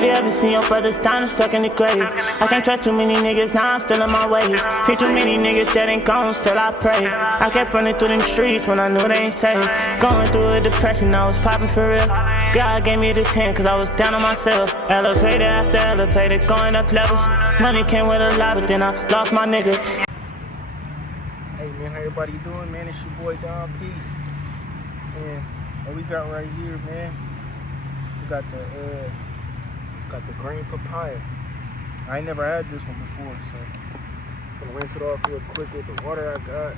Have you ever seen your brother's time stuck in the grave? I can't trust too many niggas, now I'm still in my ways. See too many niggas that ain't gone, still I pray. I kept running through them streets when I knew they ain't safe. Going through a depression, I was popping for real. God gave me this hand cause I was down on myself. Elevator after elevator, going up levels. Money came with a lot, but then I lost my nigga. Hey man, how everybody doing, man? It's your boy Don P. And what we got right here, man, we got the green papaya. I ain't never had this one before, so I'm gonna rinse it off real quick with the water I got.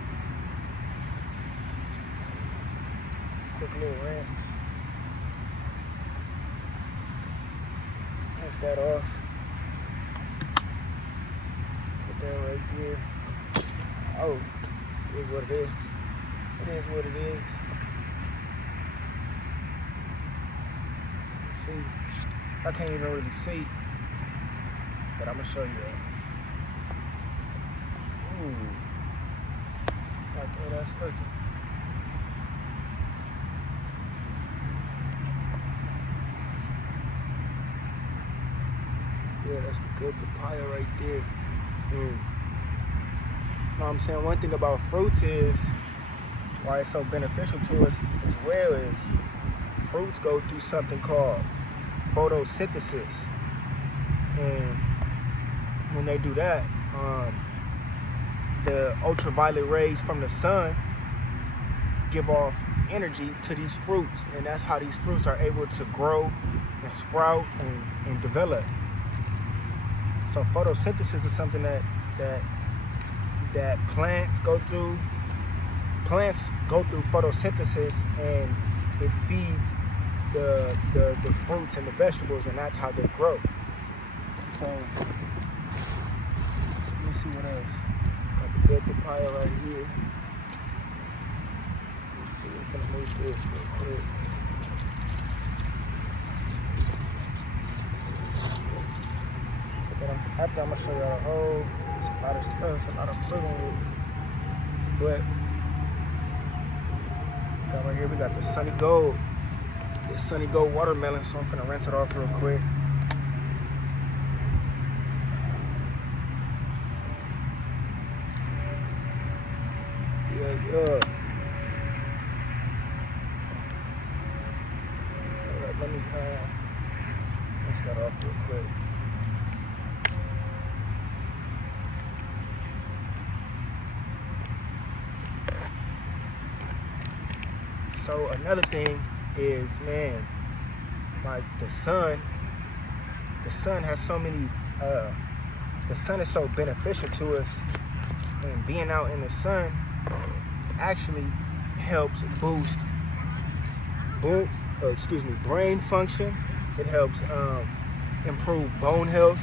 Quick little rinse. Rinse that off. Put that right there. Oh, it is what it is. It is what it is. Let's see, I can't even really see, but I'm gonna show you that. Ooh, like how that's looking. Yeah, that's the good papaya right there. You know what I'm saying? One thing about fruits is why it's so beneficial to us as well is fruits go through something called photosynthesis. And when they do that, the ultraviolet rays from the sun give off energy to these fruits, and that's how these fruits are able to grow and sprout and develop. So photosynthesis is something that plants go through. Plants go through photosynthesis, and it feeds the fruits and the vegetables, and that's how they grow. So let me see what else. Got the good papaya right here. Let's see, I'm gonna move this real quick. After I'm gonna show y'all the whole, it's a lot of stuff, it's a lot of fruit on it. But got right here, we got the Sunny Gold. This Sunny Gold watermelon, so I'm finna rinse it off real quick. Yeah. Let me rinse that off real quick. So another thing is, man, like the sun has so many, the sun is so beneficial to us, and being out in the sun actually helps boost brain function. It helps improve bone health,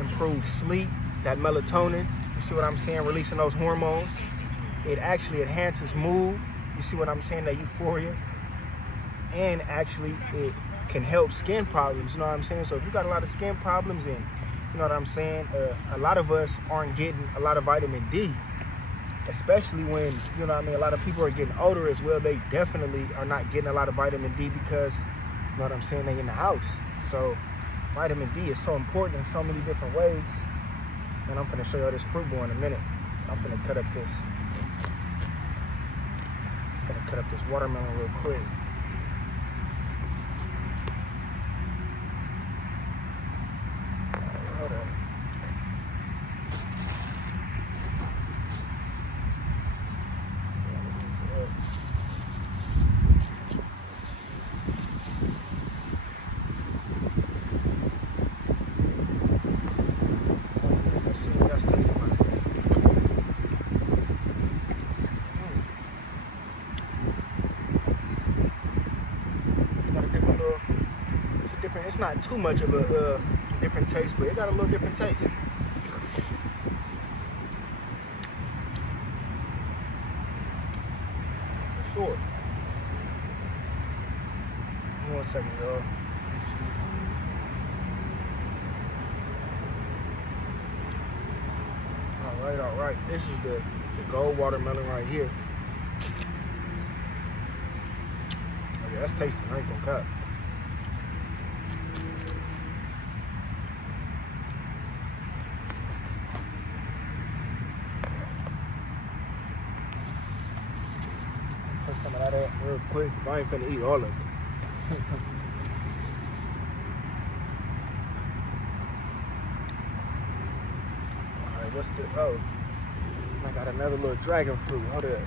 improve sleep, that melatonin, you see what I'm saying, releasing those hormones. It actually enhances mood. You see what I'm saying, that euphoria. And actually it can help skin problems, you know what I'm saying? So if you got a lot of skin problems, and you know what I'm saying, a lot of us aren't getting a lot of vitamin D, especially when, you know what I mean, a lot of people are getting older as well. They definitely are not getting a lot of vitamin D because, you know what I'm saying, they in the house. So vitamin D is so important in so many different ways. And I'm finna show y'all this fruit bowl in a minute. I'm finna cut up this. Gonna cut up this watermelon real quick. Hold on. Let's see what else tastes about it. It's not too much of a different taste, but it got a little different taste. For sure. One second, y'all. All right. This is the gold watermelon right here. Oh yeah, that's tasty. I ain't gonna cut. some of that real quick. I ain't finna eat all of it. Alright, what's the, oh. I got another little dragon fruit. Hold up.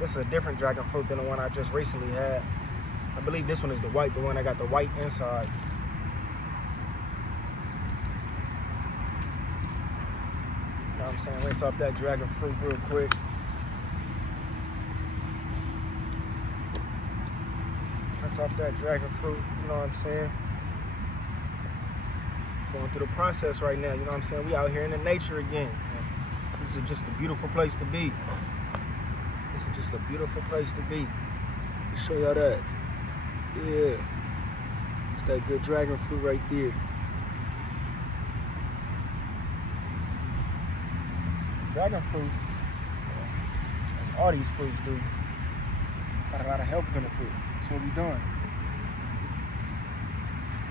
This is a different dragon fruit than the one I just recently had. I believe this one is the one that got the white inside. You know what I'm saying? Rinse off that dragon fruit real quick. Rinse off that dragon fruit, you know what I'm saying? Going through the process right now, you know what I'm saying? We out here in the nature again. This is just a beautiful place to be. This is just a beautiful place to be. Let me show y'all that. Yeah. It's that good dragon fruit right there. Dragon fruit, as all these fruits do, got a lot of health benefits. That's what we're doing.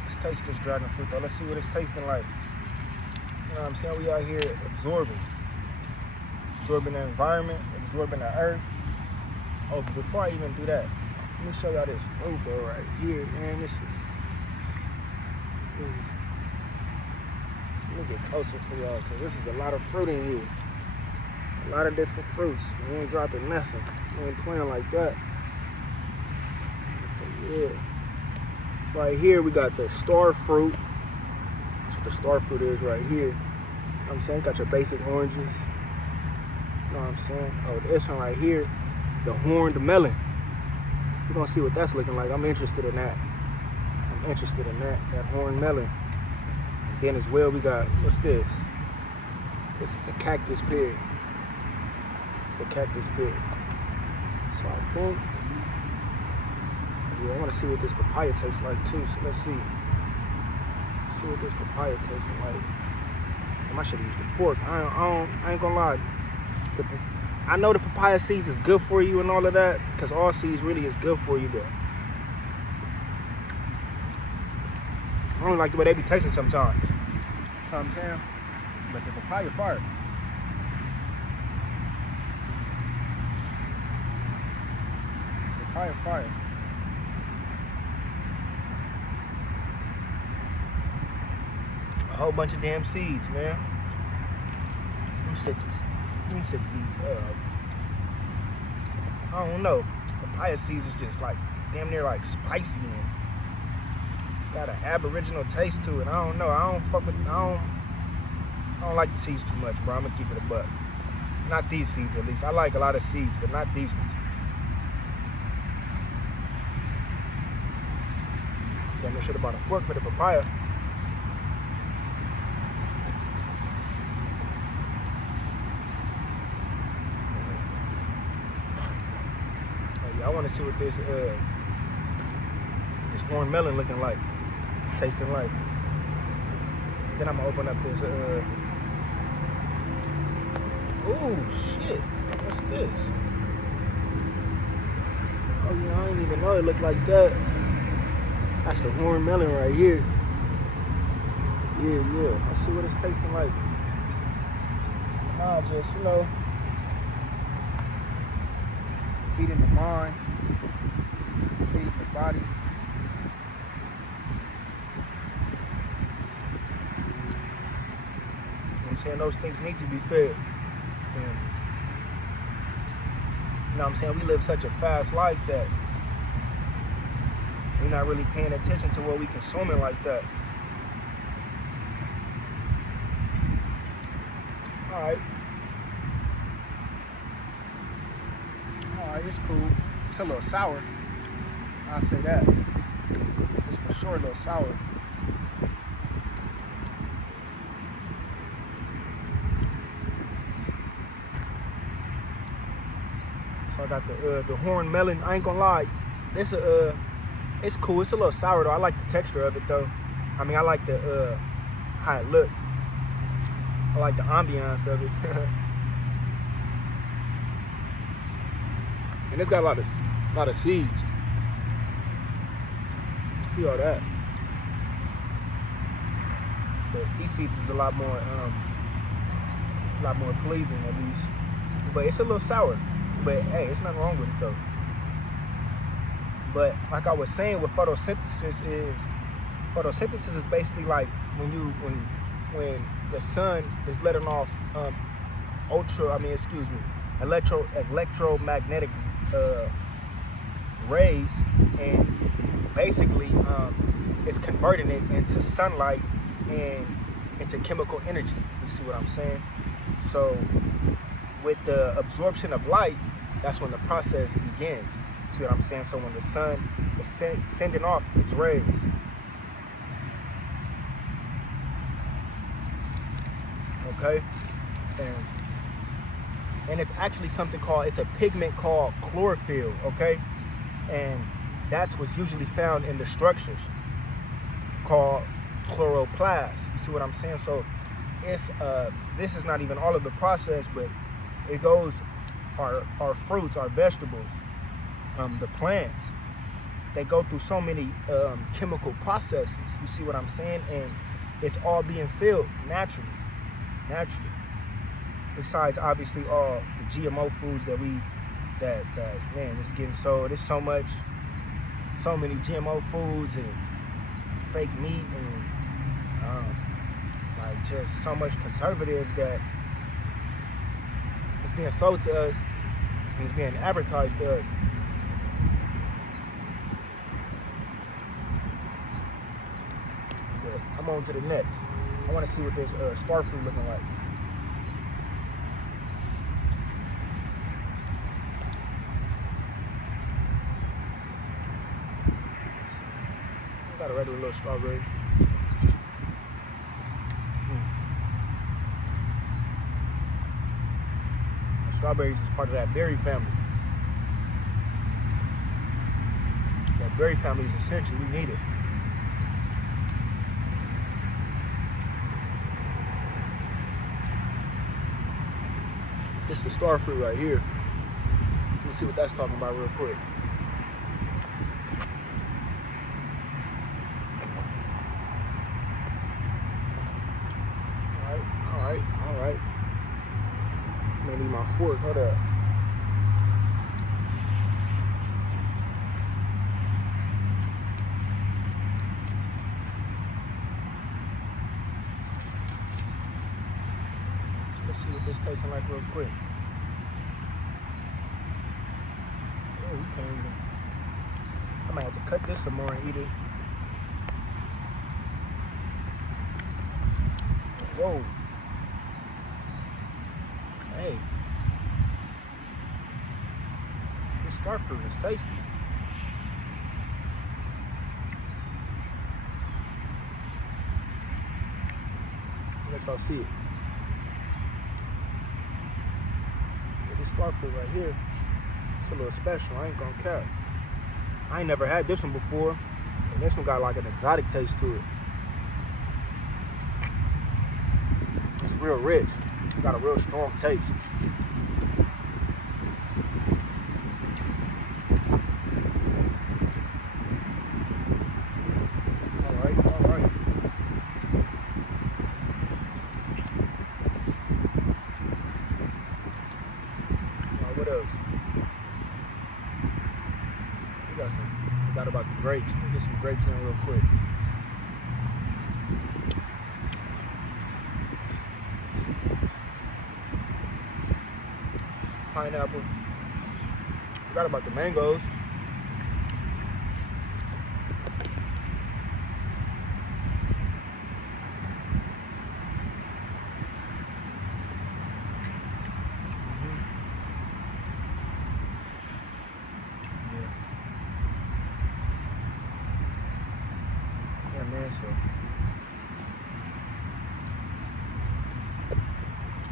Let's taste this dragon fruit though. Let's see what it's tasting like. You know what I'm saying? We out here absorbing the environment, absorbing the earth. Oh, but before I even do that, let me show y'all this fruit, bro, right here, man. This is, let me get closer for y'all, because this is a lot of fruit in here. A lot of different fruits. We ain't dropping nothing. We ain't playing like that. So, yeah. Right here, we got the star fruit. That's what the star fruit is right here. You know what I'm saying? Got your basic oranges. You know what I'm saying? Oh, this one right here, the horned melon. We're gonna see what that's looking like. I'm interested in that. I'm interested in that horned melon. And then as well, we got, what's this? This is a cactus pear. It's a cactus pear. So I think, yeah, I wanna see what this papaya tastes like too. So let's see. Let's see what this papaya tasting like. I should have used a fork. I ain't gonna lie. I know the papaya seeds is good for you and all of that, because all seeds really is good for you, but I don't like the way they be tasting sometimes. You know what I'm saying? But the papaya fire. Papaya fire. A whole bunch of damn seeds, man. Them shits be, I don't know. Papaya seeds is just like damn near like spicy and got an aboriginal taste to it. I don't know. I don't like the seeds too much, bro. I'm gonna keep it a buck. Not these seeds, at least. I like a lot of seeds, but not these ones. Damn, I should have bought a fork for the papaya. I want to see what this horned melon looking like, tasting like. Then I'm gonna open up this. Oh shit! What's this? Oh yeah, I didn't even know it looked like that. That's the horned melon right here. Yeah. Let's see what it's tasting like. Just, you know, feeding the mind, feeding the body. You know what I'm saying? Those things need to be fed. And, you know what I'm saying? We live such a fast life that we're not really paying attention to what we consuming like that. Alright, it's cool. It's a little sour. I'll say that. It's for sure a little sour. So I got the horned melon. I ain't gonna lie. It's cool. It's a little sour though. I like the texture of it though. I mean, I like the how it look. I like the ambiance of it. And it's got a lot of seeds. See all that. But these seeds is a lot more pleasing at least. But it's a little sour. But hey, it's nothing wrong with it though. But like I was saying, what photosynthesis is basically like when the sun is letting off electromagnetic rays, and basically it's converting it into sunlight and into chemical energy. You see what I'm saying? So with the absorption of light, that's when the process begins. See what I'm saying? So when the sun is sending off its rays, okay, and it's actually it's a pigment called chlorophyll, okay, and that's what's usually found in the structures called chloroplasts. You see what I'm saying? So it's this is not even all of the process, but it goes our fruits, our vegetables, the plants, they go through so many chemical processes. You see what I'm saying? And it's all being filled naturally. Besides obviously all the GMO foods that man, it's getting sold. There's so many GMO foods and fake meat and like just so much preservatives that it's being sold to us and it's being advertised to us. But I'm on to the next. I want to see what this star fruit looking like. Got a regular little strawberry. Strawberries is part of that berry family. That berry family is essential. We need it. This is the star fruit right here. Let's see what that's talking about real quick. All right. I'm gonna need my fork. Hold up. So let's see what this tasting like real quick. Oh, we can't even. I might have to cut this some more and eat it. Whoa. Hey, this star fruit is tasty. Let y'all see it. Yeah, this star fruit right here, it's a little special. I ain't gonna cap. I ain't never had this one before, and this one got like an exotic taste to it. It's real rich. It's got a real strong taste. All right. What else? We got some. Forgot about the grapes. Let me get some grapes in real quick. Pineapple. Forgot about the mangoes. Yeah, man. So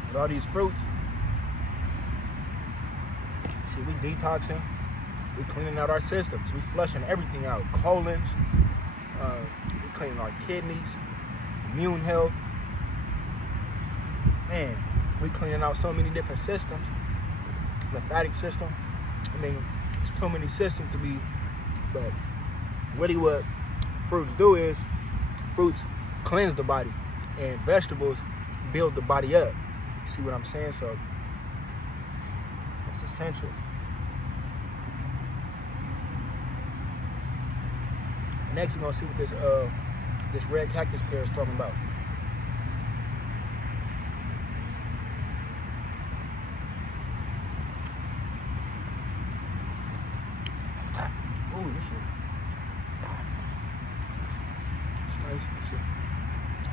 with all these fruits. We detoxing, we cleaning out our systems, we flushing everything out, colons, we cleaning our kidneys, immune health, man, we cleaning out so many different systems, lymphatic system. I mean, it's too many systems to be, but really what fruits do is, fruits cleanse the body, and vegetables build the body up. See what I'm saying? So it's essential. Next, we're gonna see what this red cactus pear is talking about. Ooh, this shit. It's nice.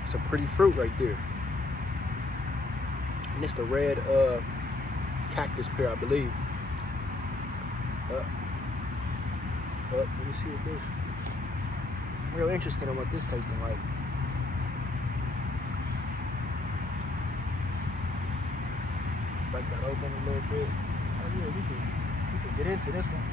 It's a pretty fruit right there. And it's the red cactus pear, I believe. Let me see what this. I'm real interested in what this tasting like. Break that open a little bit. Oh yeah, we can get into this one.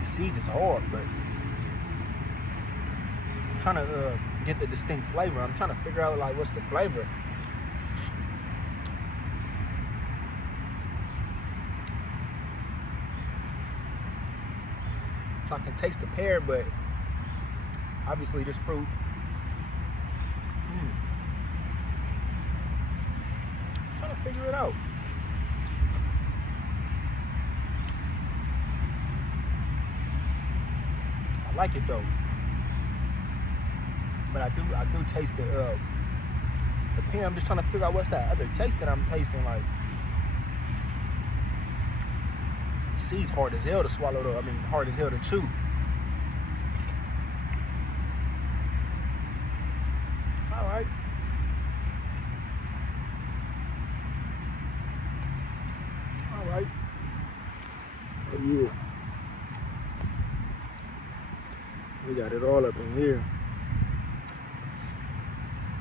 The seeds is hard, but I'm trying to get the distinct flavor. I'm trying to figure out like what's the flavor. So I can taste the pear, but obviously this fruit. I'm trying to figure it out. I like it though. But I do taste the pear. I'm just trying to figure out what's that other taste that I'm tasting like. The seed's hard as hell to swallow though. I mean, hard as hell to chew. All right. All right. Oh yeah. We got it all up in here.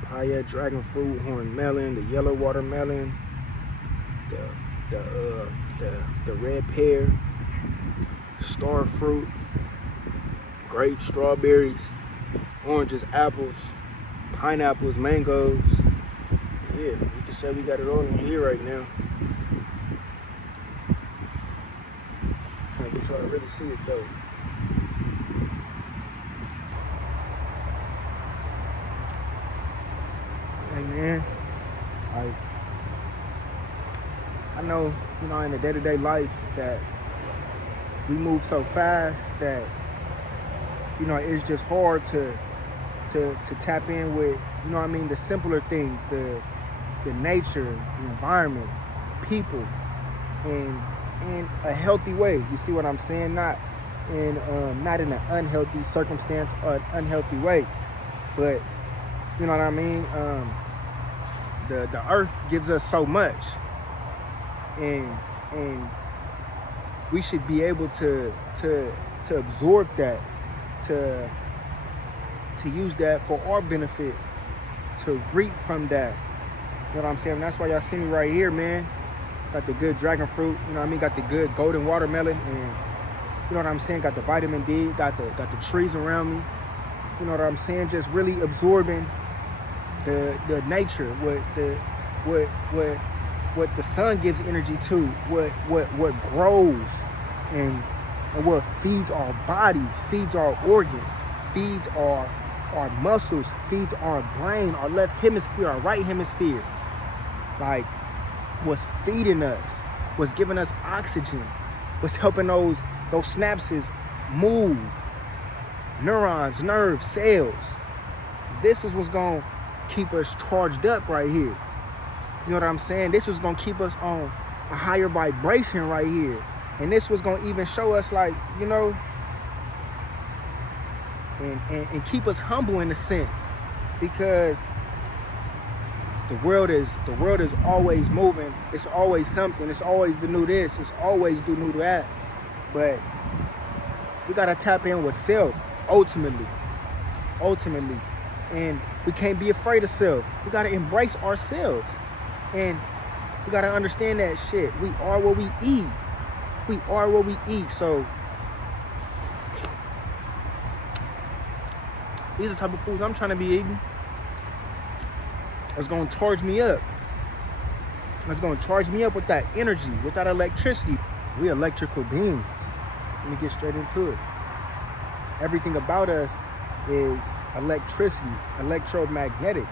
Papaya, dragon fruit, horn melon, the yellow watermelon, the red pear, star fruit, grapes, strawberries, oranges, apples, pineapples, mangoes. Yeah, you can say we got it all in here right now. Trying to get y'all to really see it though. Hey man, like I know, in the day-to-day life that we move so fast that it's just hard to tap in with the simpler things, the nature, the environment, people, in a healthy way. You see what I'm saying? Not in an unhealthy circumstance or an unhealthy way, but you know what I mean? The earth gives us so much, and we should be able to absorb that, to use that for our benefit, to reap from that. You know what I'm saying? That's why y'all see me right here, man. Got the good dragon fruit, got the good golden watermelon, and you know what I'm saying? Got the vitamin D, got the trees around me. You know what I'm saying? Just really absorbing the nature, what the sun gives energy to, what grows, and what feeds our body, feeds our organs, feeds our muscles, feeds our brain, our left hemisphere, our right hemisphere. Like, what's feeding us, what's giving us oxygen, what's helping those synapses move, neurons, nerves, cells. This is what's gonna keep us charged up right here. You know what I'm saying? This was gonna keep us on a higher vibration right here. And this was gonna even show us, like, and keep us humble in a sense, because the world is always moving. It's always something. It's always the new this. It's always the new that. But we gotta tap in with self ultimately. And we can't be afraid of self. We gotta embrace ourselves. And we gotta understand that shit. We are what we eat. We are what we eat. So these are the type of foods I'm trying to be eating. It's gonna charge me up. It's gonna charge me up with that energy, with that electricity. We electrical beings. Let me get straight into it. Everything about us is electricity, electromagnetic,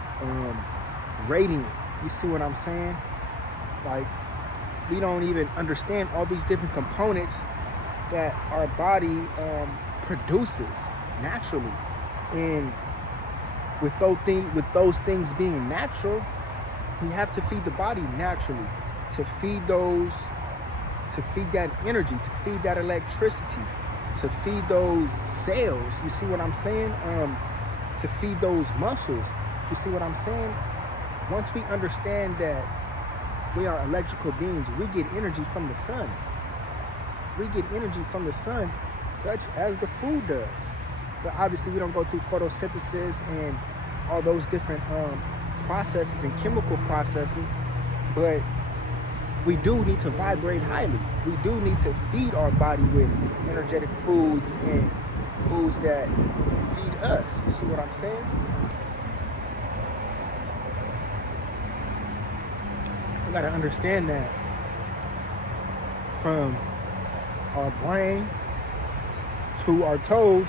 radiant. You see what I'm saying? Like, we don't even understand all these different components that our body produces naturally. And with those things being natural, we have to feed the body naturally to feed that energy, to feed that electricity, to feed those cells. You see what I'm saying? To feed those muscles. You see what I'm saying? Once we understand that we are electrical beings, we get energy from the sun. We get energy from the sun, such as the food does. But obviously we don't go through photosynthesis and all those different processes and chemical processes, but we do need to vibrate highly. We do need to feed our body with energetic foods and foods that feed us. You see what I'm saying? We gotta understand that from our brain to our toes,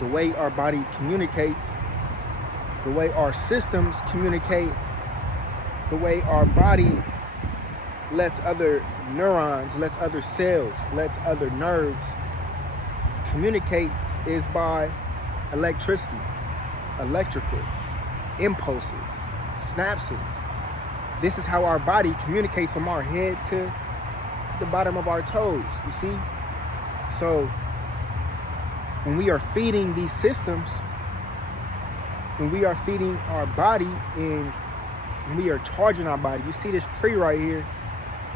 the way our body communicates, the way our systems communicate, the way our body lets other neurons, lets other cells, lets other nerves communicate is by electricity, electrical impulses, synapses. This is how our body communicates from our head to the bottom of our toes, you see? So when we are feeding these systems, when we are feeding our body and we are charging our body, you see this tree right here?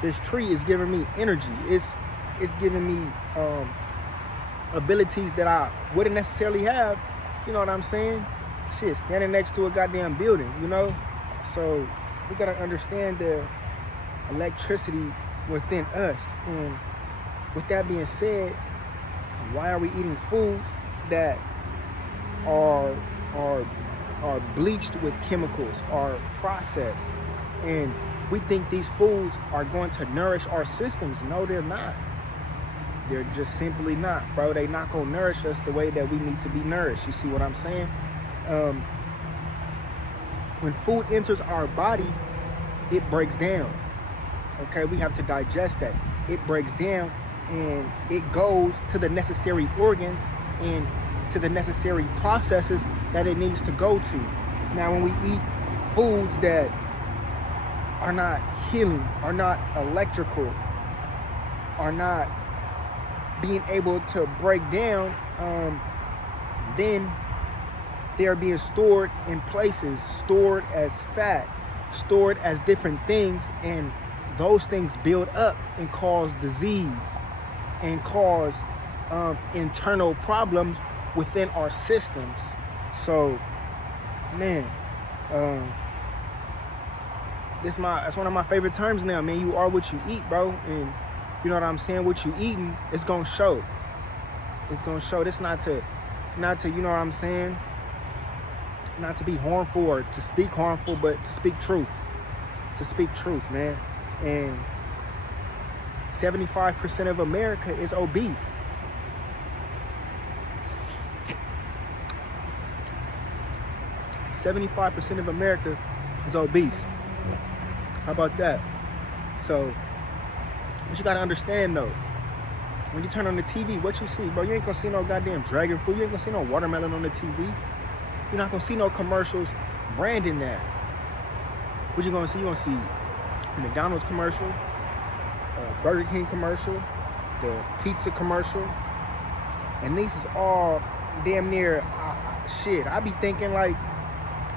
This tree is giving me energy. It's giving me abilities that I wouldn't necessarily have. You know what I'm saying? Shit, standing next to a goddamn building, you know? So we gotta understand the electricity within us. And with that being said, why are we eating foods that are bleached with chemicals, are processed? And we think these foods are going to nourish our systems. No, they're not. They're just simply not, bro. They're not gonna nourish us the way that we need to be nourished. You see what I'm saying? When food enters our body, it breaks down. Okay, we have to digest that. It breaks down and it goes to the necessary organs and to the necessary processes that it needs to go to. Now, when we eat foods that are not healing, are not electrical, are not being able to break down, then they're being stored in places, stored as fat, stored as different things, and those things build up and cause disease and cause internal problems within our systems. So, man, that's one of my favorite terms now, man. You are what you eat, bro. And you know what I'm saying? What you eating, it's gonna show. It's gonna show. This not to, you know what I'm saying? Not to be harmful or to speak harmful, but to speak truth. To speak truth, man. And 75% of America is obese. %75% of America is obese. How about that? So, but you gotta understand though, when you turn on the TV, what you see, bro, you ain't gonna see no goddamn dragon fruit. You ain't gonna see no watermelon on the TV. You're not gonna see no commercials branding that. What you gonna see? You're gonna see a McDonald's commercial, a Burger King commercial, the pizza commercial, and these is all damn near shit. I be thinking like,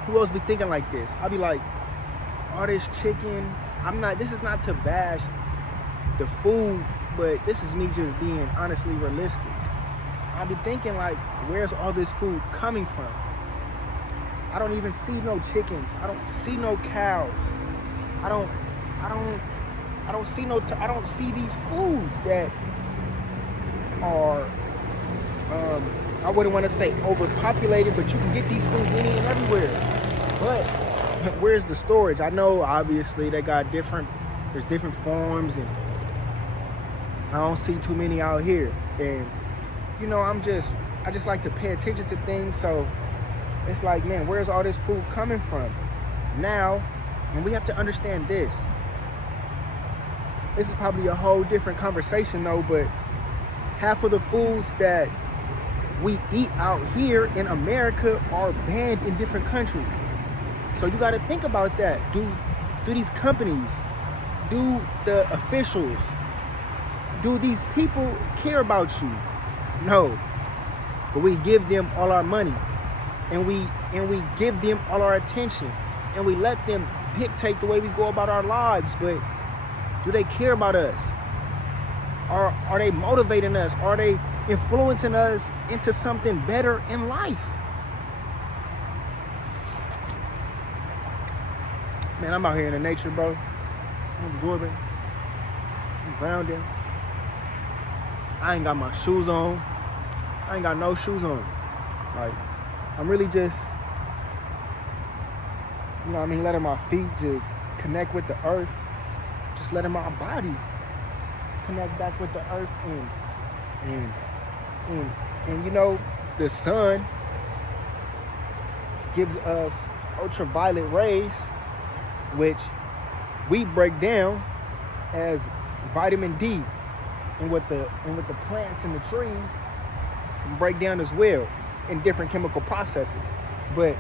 who else be thinking like this? I be like, all this chicken. This is not to bash the food, but this is me just being honestly realistic. I be thinking like, where's all this food coming from? I don't even see no chickens. I don't see no cows. I don't see these foods that are I wouldn't want to say overpopulated, but you can get these foods any and everywhere. But where's the storage? I know obviously they got there's different forms, and I don't see too many out here. And you know, I just like to pay attention to things. So It's like, man, where's all this food coming from? Now, and we have to understand this. This is probably a whole different conversation though, but half of the foods that we eat out here in America are banned in different countries. So you got to think about that. Do these companies, do the officials, do these people care about you? No. But we give them all our money, and we give them all our attention, and we let them dictate the way we go about our lives. But do they care about us? Are they motivating us? Are they influencing us into something better in life? Man, I'm out here in the nature, bro. I'm absorbing. I'm grounding. I ain't got my shoes on. I ain't got no shoes on. Like, I'm really just, you know what I mean, letting my feet just connect with the earth. Just letting my body connect back with the earth. And you know, the sun gives us ultraviolet rays, which we break down as vitamin D, and what the plants and the trees break down as well in different chemical processes. But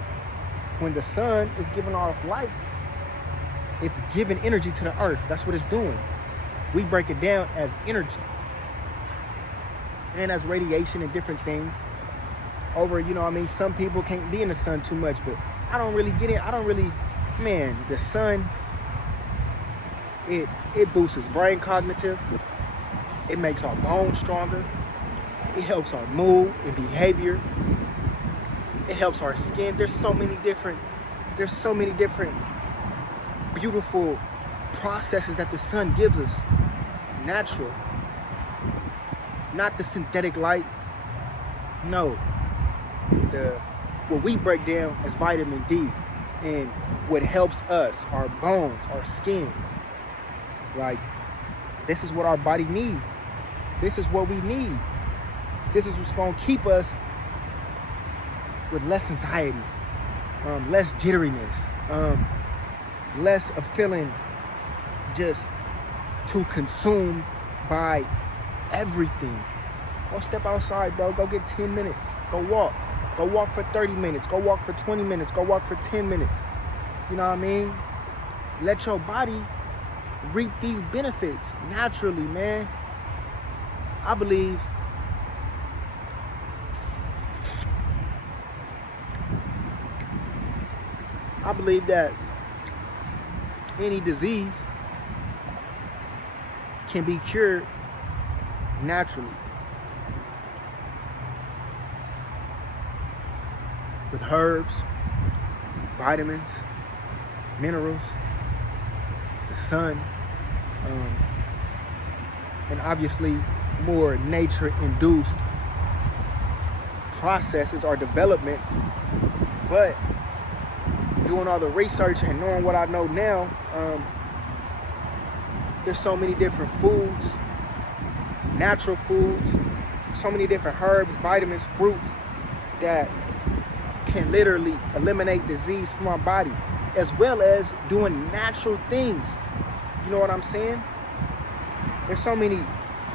when the sun is giving off light, it's giving energy to the earth. That's what it's doing. We break it down as energy and as radiation and different things. Over, you know what I mean, some people can't be in the sun too much, but I don't really get it. Man, the sun, it boosts brain cognitive. It makes our bones stronger. It helps our mood and behavior. It helps our skin. There's so many different beautiful processes that the sun gives us. Natural. Not the synthetic light. No. What we break down as vitamin D, and what helps us, our bones, our skin. Like, this is what our body needs. This is what we need. This is what's going to keep us with less anxiety, less jitteriness, less of feeling just too consumed by everything. Go step outside, bro. Go get 10 minutes. Go walk. Go walk for 30 minutes. Go walk for 20 minutes. Go walk for 10 minutes. You know what I mean? Let your body reap these benefits naturally, man. I believe that any disease can be cured naturally with herbs, vitamins, minerals, the sun, and obviously more nature-induced processes or developments. But doing all the research and knowing what I know now, there's so many different foods, natural foods, so many different herbs, vitamins, fruits that can literally eliminate disease from our body, as well as doing natural things. You know what I'm saying? There's so many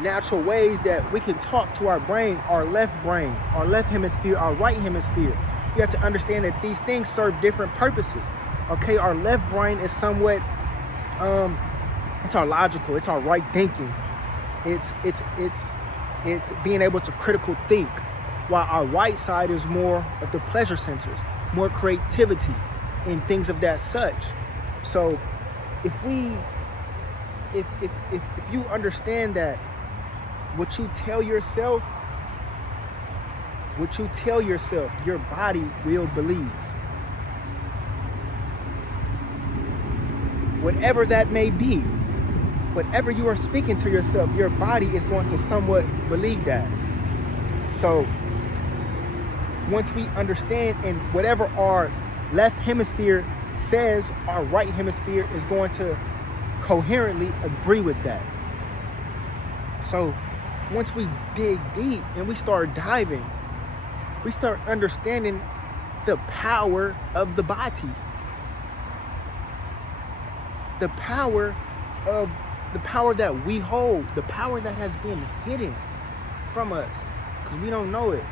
natural ways that we can talk to our brain, our left hemisphere, our right hemisphere. You have to understand that these things serve different purposes. Okay, our left brain is somewhat, it's our logical, it's our right thinking. It's being able to critical think, while our right side is more of the pleasure centers, more creativity and things of that such. So if you understand that what you tell yourself, your body will believe. Whatever that may be, whatever you are speaking to yourself, your body is going to somewhat believe that. So once we understand, and whatever our left hemisphere says, our right hemisphere is going to coherently agree with that. So once we dig deep and we start diving, we start understanding the power of the body. The power that we hold, the power that has been hidden from us because we don't know it.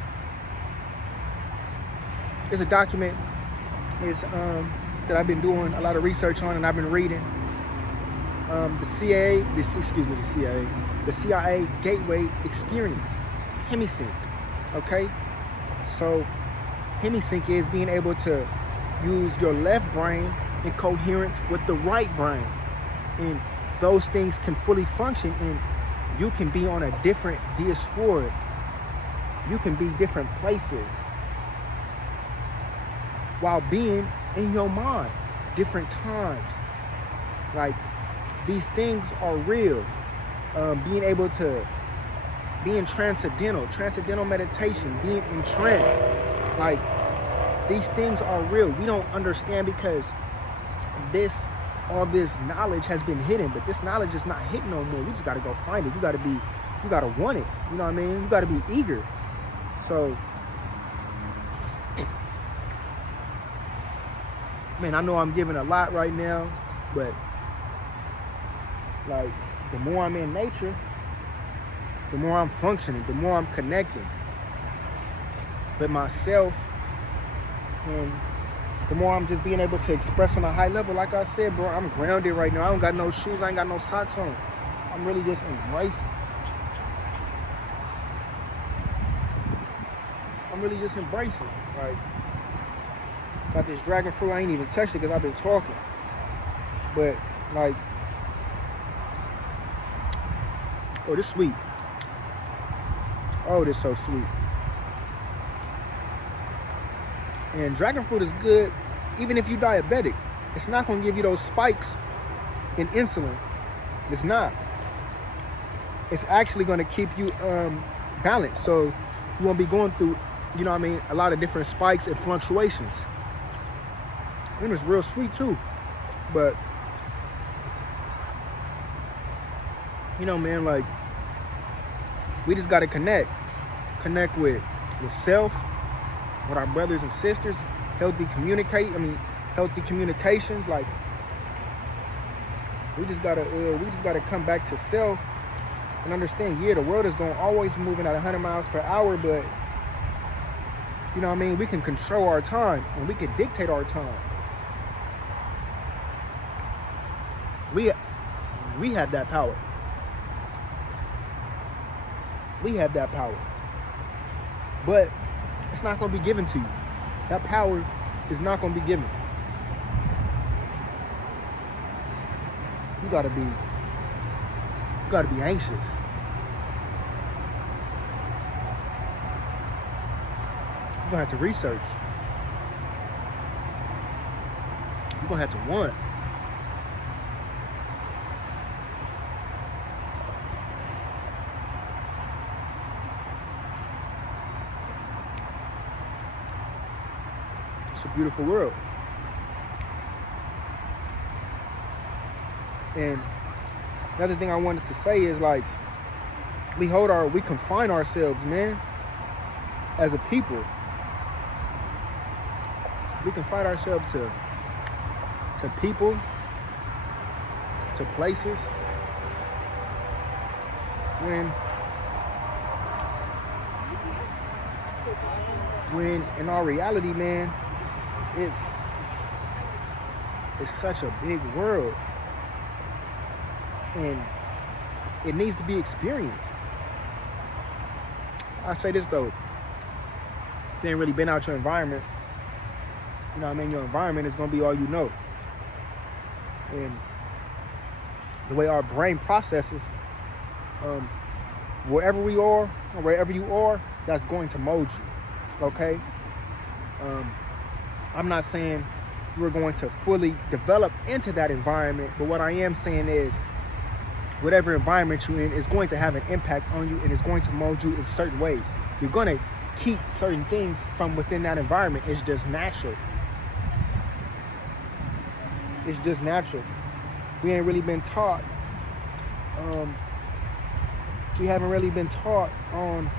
It's a document that I've been doing a lot of research on and I've been reading. The CIA Gateway Experience, Hemisync. Okay, so Hemisync is being able to use your left brain in coherence with the right brain, and those things can fully function, and you can be on a different diaspora. You can be different places while being in your mind, different times. Like, these things are real. Being able to be in transcendental meditation, being in trance, like, these things are real. We don't understand because all this knowledge has been hidden, but this knowledge is not hidden no more. We just gotta go find it. You gotta want it. You know what I mean? You gotta be eager. So, man, I know I'm giving a lot right now, but like, the more I'm in nature, the more I'm functioning, the more I'm connecting with myself, and the more I'm just being able to express on a high level. Like I said, bro, I'm grounded right now. I don't got no shoes, I ain't got no socks on. I'm really just embracing. Like, got this dragon fruit, I ain't even touched it because I've been talking. But, like, oh, this sweet. Oh, this so sweet. And dragon fruit is good even if you're diabetic. It's not going to give you those spikes in insulin. It's not. It's actually going to keep you balanced. So you won't be going through, you know what I mean, a lot of different spikes and fluctuations. And it's real sweet too. But, you know, man, like, we just got to connect with self, with our brothers and sisters, healthy communications. Like, we just gotta come back to self and understand, yeah, the world is gonna always be moving at 100 miles per hour, but, you know what I mean, we can control our time and we can dictate our time. We have that power. We have that power. But it's not going to be given to you. That power is not going to be given. You got to be anxious. You're going to have to research. You're going to have to want. It's a beautiful world. And another thing I wanted to say is, like, we confine ourselves, man, as a people. We confine ourselves to people, to places, when in our reality, man, it's such a big world, and it needs to be experienced. I say this though, if you ain't really been out your environment, you know what I mean, your environment is gonna be all you know. And the way our brain processes, wherever we are, or wherever you are, that's going to mold you, okay? I'm not saying you're going to fully develop into that environment, but what I am saying is, whatever environment you're in is going to have an impact on you, and it's going to mold you in certain ways. You're going to keep certain things from within that environment. It's just natural. It's just natural. We ain't really been taught. We haven't really been taught on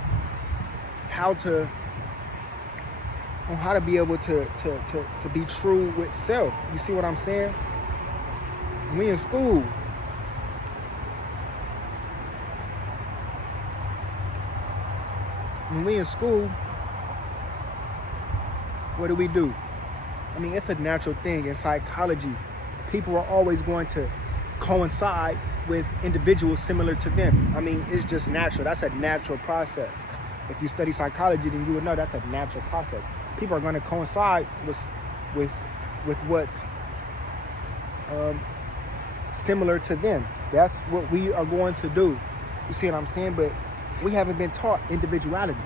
how on how to be able to be true with self. You see what I'm saying? When we in school, what do? I mean, it's a natural thing in psychology. People are always going to coincide with individuals similar to them. I mean, it's just natural. That's a natural process. If you study psychology, then you would know that's a natural process. People are going to coincide with what's similar to them. That's what we are going to do. You see what I'm saying? But we haven't been taught individuality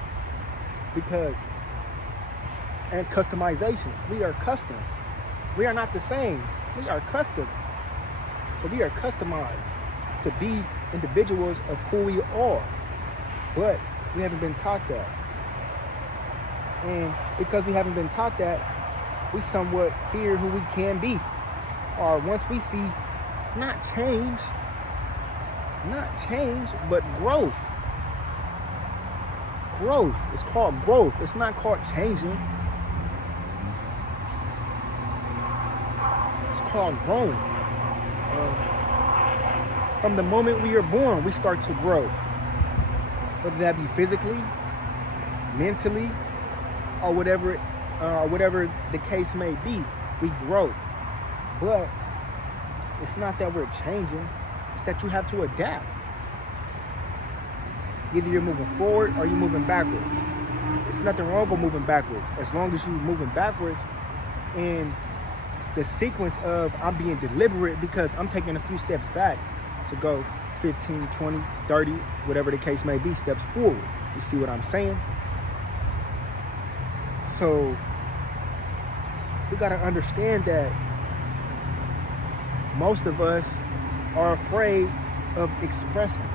and customization. We are custom. We are not the same. We are custom. So we are customized to be individuals of who we are. But we haven't been taught that. And because we haven't been taught that, we somewhat fear who we can be. Or once we see not change, but growth. Growth. It's called growth. It's not called changing. It's called growing. From the moment we are born, we start to grow. Whether that be physically, mentally, or whatever the case may be, we grow. But it's not that we're changing, it's that you have to adapt. Either you're moving forward or you're moving backwards. There's nothing wrong with moving backwards, as long as you're moving backwards in the sequence of I'm being deliberate because I'm taking a few steps back to go 15, 20, 30, whatever the case may be, steps forward. You see what I'm saying? So we got to understand that most of us are afraid of expressing.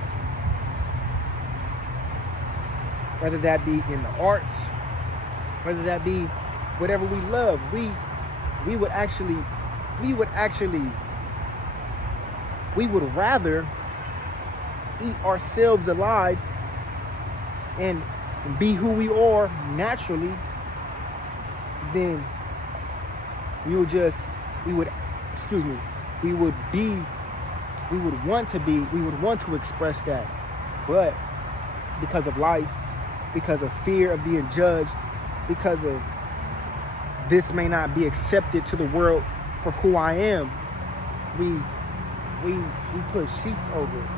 Whether that be in the arts, whether that be whatever we love, we would rather eat ourselves alive and be who we are naturally than we would want to express that. But because of life, because of fear of being judged, because of this may not be accepted to the world for who I am, we put sheets over it.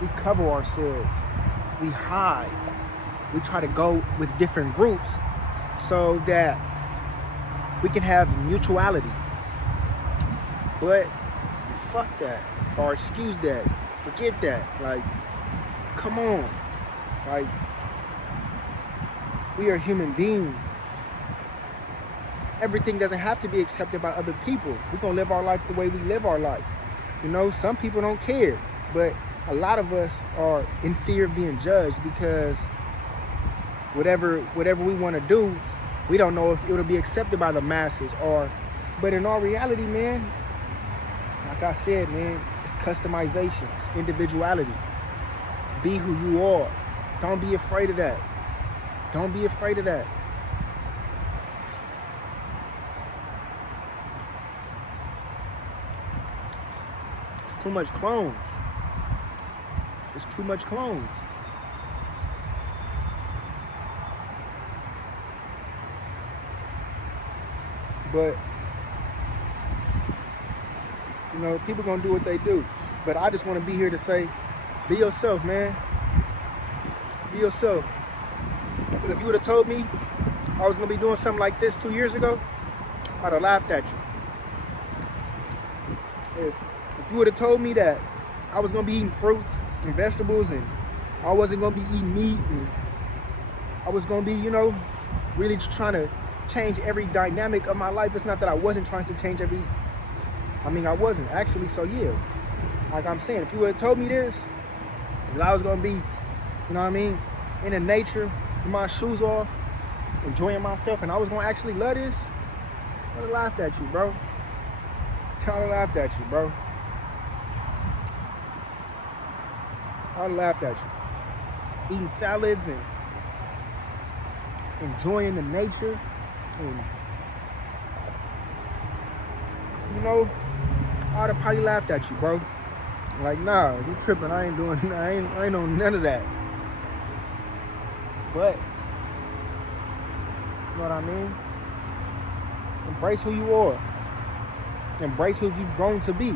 We cover ourselves. We hide. We try to go with different groups so that we can have mutuality. But fuck that, or excuse that, forget that. Like, come on. Like, we are human beings. Everything doesn't have to be accepted by other people. We're gonna live our life the way we live our life. You know, some people don't care, but a lot of us are in fear of being judged because whatever we want to do, we don't know if it'll be accepted by the masses. But in all reality, man, like I said, man, it's customization, it's individuality. Be who you are. Don't be afraid of that. Don't be afraid of that. It's too much clones. It's too much clones. But, you know, people gonna do what they do. But I just want to be here to say, be yourself, man. Be yourself. Because if you would have told me I was gonna be doing something like this 2 years ago, I'd have laughed at you. If you would have told me that I was gonna be eating fruits and vegetables and I wasn't gonna be eating meat and I was gonna be, you know, really just trying to change every dynamic of my life. It's not that I wasn't trying to change I wasn't actually. So yeah, like I'm saying, if you would have told me this, that I was gonna be, you know what I mean, in the nature, with my shoes off, enjoying myself, and I was gonna actually love this, I would have laughed at you, bro. I would have laughed at you, bro. I would have laughed at you. Eating salads and enjoying the nature, And, you know, I'd have probably laughed at you, bro. Like, nah, you tripping. I ain't doing, I ain't on none of that. But, you know what I mean? Embrace who you are. Embrace who you've grown to be.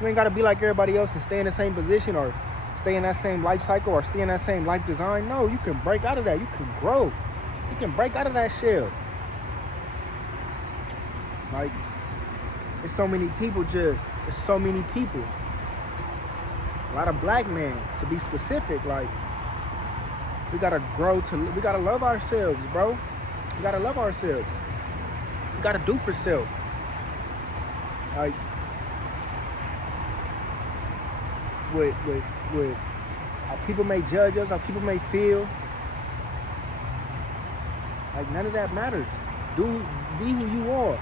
You ain't gotta be like everybody else and stay in the same position or stay in that same life cycle or stay in that same life design. No, you can break out of that. You can grow. You can break out of that shell. Like, it's so many people it's so many people. A lot of black men, to be specific, like, we gotta we gotta love ourselves, bro. We gotta love ourselves. We gotta do for self. Like, with how people may judge us, how people may feel, like, none of that matters. Be who you are.